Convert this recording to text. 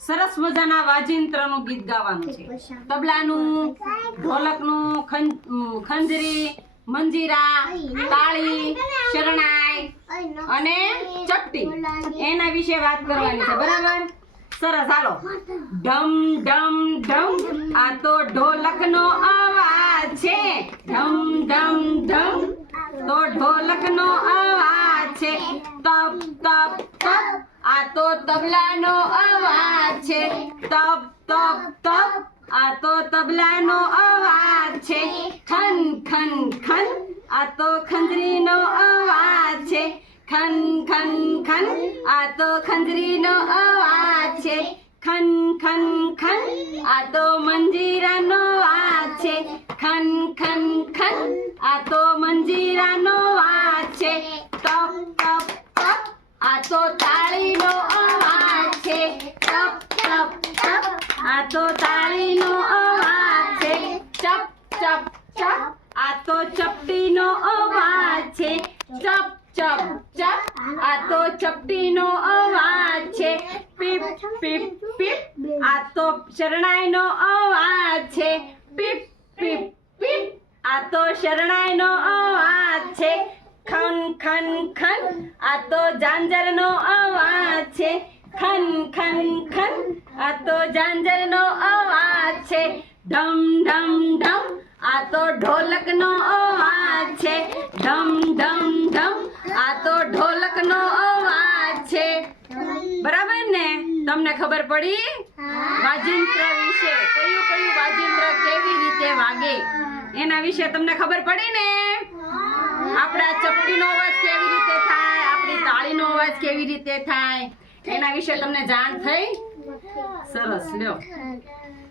સરસ મજાના વાજિંત્રનું ગીત ગાવાનું છે. તબલાનું, ઢોલકનું, ખંજરી, મંજીરા, તાળી, શરણાઈ અને ચપટી એના વિશે વાત કરવાની છે. બરાબર? સરસ. હાલો. ઢમ ઢમ ઢમ આ તો ઢોલકનો અવાજ છે. ઢમ ઢમ ઢમ તો ઢોલકનો અવાજ છે. તપ તપ તપ આ તો તબલાનો અવાજ છે. તપ તપ તપ આ તો તબલાનો અવાજ છે. ખન ખન ખન આ તો ખંજરીનો અવાજ છે. ખન ખન ખન આ તો ખંજરીનો અવાજ છે. ખન ખન ખન આ તો મંજીરાનો અવાજ છે. ખન ખન ખન આ તો મંજીરાનો અવાજ છે. તપ તપ તપ આ તો તાળીનો અવાજ છે. તપ તપ તપ આ તો તાળીનો અવાજ છે. ચપ ચપ ચપ આ તો ચપટીનો અવાજ છે. ચપ ચપ ચપ આ તો ચપટીનો અવાજ છે. પીપ પીપ પીપ આ તો શરણાઈનો અવાજ છે. પીપ પીપ પીપ આ તો શરણાઈનો અવાજ છે. ખન ખન ખન આ તો ઝાંઝરનો અવાજ છે. ખન ખન ખન આ તો ઝાંઝરનો અવાજ છે. ઢમ ઢમ ઢમ આ તો ઢોલકનો અવાજ છે. ઢમ ઢમ ઢમ આ તો ઢોલકનો અવાજ છે. બરાબર ને? તમને ખબર પડી વાજિંત્ર વિશે? કયું કયું વાજિંત્ર કેવી રીતે વાગે એના વિશે તમને ખબર પડી ને? આપણા ચપટીનો અવાજ કેવી રીતે થાય, આપણી તાળીનો અવાજ કેવી રીતે થાય એના વિશે તમને જાણ થઈ? સરસ. લ્યો.